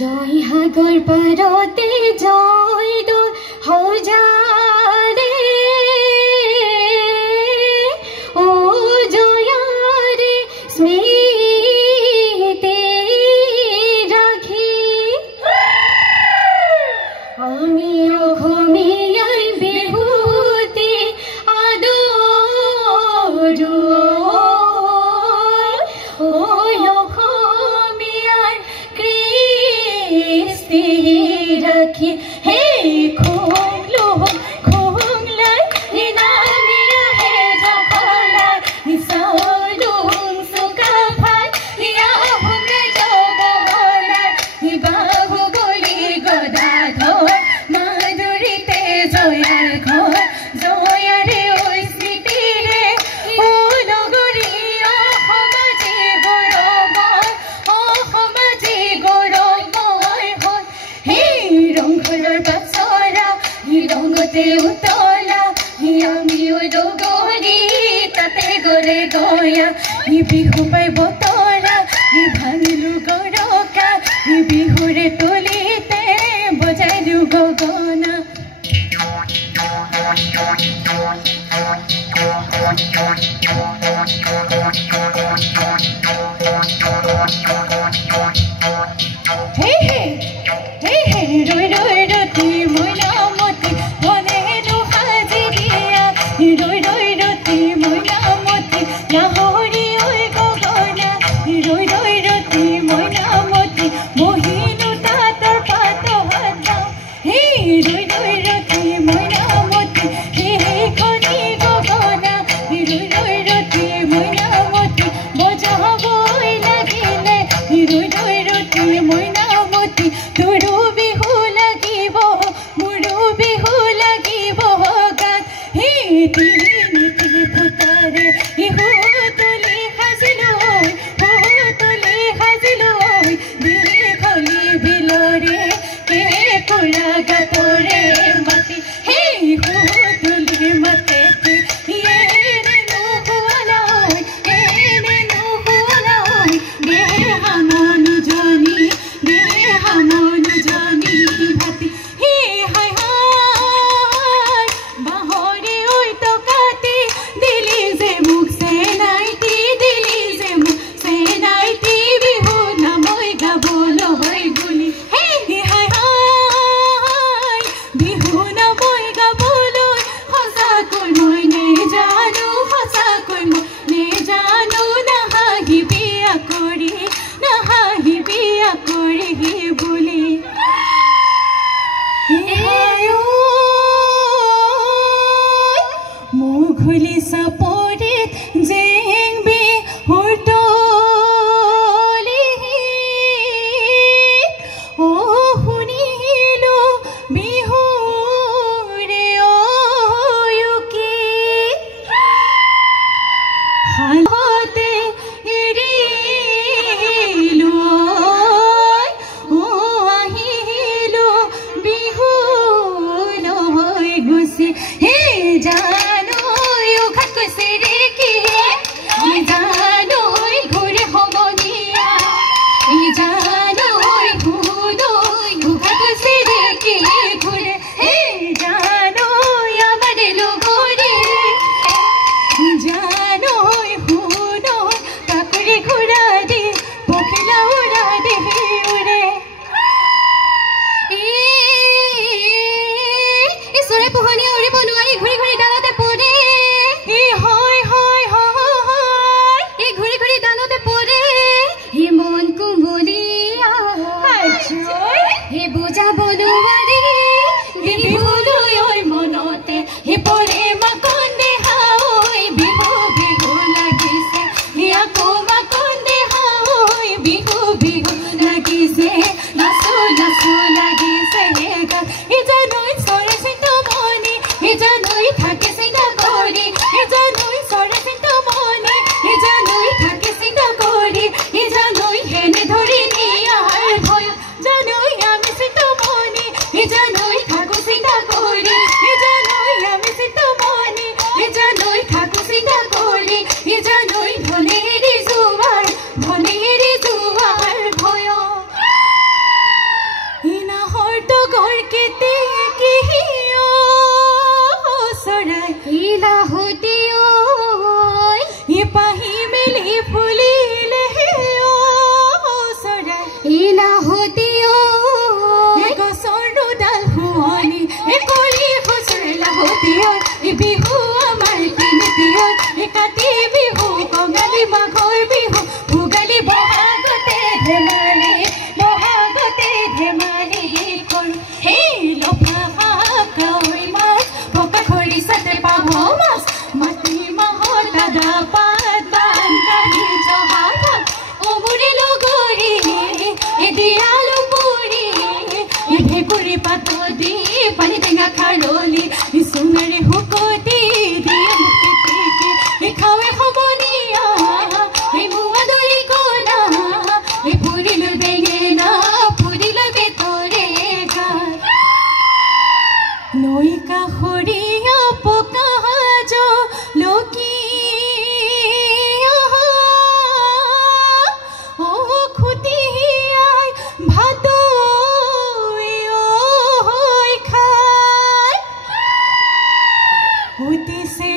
জয় হাগর পারতে জয় দোল হাজারে ও জয়ারে স্মৃতি রাখি আমি অহমিয়াই বিভূতি আদরু रखी हे खोलो खोला नामिया है जो खोला सालो सुका फाल या हम जोगा बोला बाबू बोली गदाधो माधुरी ते जोयार घोर जोयारे ओई स्मृति रे ओ नगरी ओ समाजे गौरव ओ समाजे गौरव रंगर बसरा रंगते उतला आमिओ डगरी ताते गरे गया बिहु पाई बतरा भांगिलु गरका बिहुरे तलिते बजाइलु गगना हे हे हे हे रोय रोय रति मोइनामती बने हाजिरिया रोय रोय रति मोइनामती लाहौरी ओय गगना रोय रोय रति मोइनामती मोहिनु तातर पात हाता हे रोय रोय रति मोइनामती हे खनि गगना रोय रोय रति मोइनामती बजाबोय लागिले रोय रोय रति मोइनामती तुरु बिहु লাগিব मुरु बिहु লাগিব गान हे तिनि तिनि फुटारे इहु तुली हाजिलो दिले खली बिलरे के कुला गातरे माटी हे इहु तुली माते ये रे नो हुआला गे हमनु जानी भाती हे हाय हाय बाहरे ओई तो का খুলি চাপৰিত জেংবি হুৰ্তলি ও শুনিলো বিহুৰে অয়ুকি হালতে এৰিলো ও আহিলো বিহু লৈ গুচি হে জানো ঘাট কৈছে ৰে কি জানো ঘূৰে সমনীয়া জানো শুনো ঘাট কৈছে ৰে কি ঘূৰে হে জানো আমাৰ লগৰী জানো শুনো কাকুৰি ঘূৰা দি পখিলা উৰা দি উৰে চৰে পোহনীয়া উৰিব নোৱাৰি ঘূৰি ঘূৰি ডালতে পৰে হয় হয় হয় ঘূৰি ঘূৰি ডালতে পৰে হে মন কুমলীয়া হে বুজাব নোৱাৰি বিহুলৈ মনতে হে পৰে মাকন্দে হাই বিহু বিহু লাগিছে আকৌ মাকন্দে হাই বিহু বিহু লাগিছে নাচো নাচো লাগিছে জানো চৰে চিন্তামণি জানো থাকে চিন্তা কৰি জানো চৰে চিন্তামণি জানো থাকে চিন্তা কৰি জানো হেনে ধৰি নিয়াৰ ভয় জানো আমি চিন্তামণি জানো থাকো চিন্তা কৰি জানো আমি চিন্তামণি জানো থাকো চিন্তা কৰি জানো ধনেৰি জোৱাৰ ভয় নাহৰ তগৰ কেতে কি চৰাই ইলাহতি পাহি মেলি ফুলিলে চৰাই ইলাহতি গছৰ দুডাল শুৱনি কৰি খুচুৰ লাহতি বিহু আমাৰ তিনিটিয়ত কাতি বিহু কঙালী মাঘৰ বিহু ভোগালী বহাগতে ধেমালি কৰো সেই লফা কাৱৈ মাছ পকা খৰিচাতে পাভ মাছ মাটি মাহৰ দাদা পাত বানকালি জহা ভাত অমুৰে লগৰী এদিয়ালো পুৰি ভেকুৰী পাত দি পানী টেঙা খাৰলি চুঙাৰে শুকতি দি খাৱে সমনীয়া মোৱা দৰি কণা ফুৰিলো বেঙেনা ফুৰিলো বেতৰে নৈ কাষৰীয়া পকা জলকি খুটিয়াই ভাত খাই উঠিছে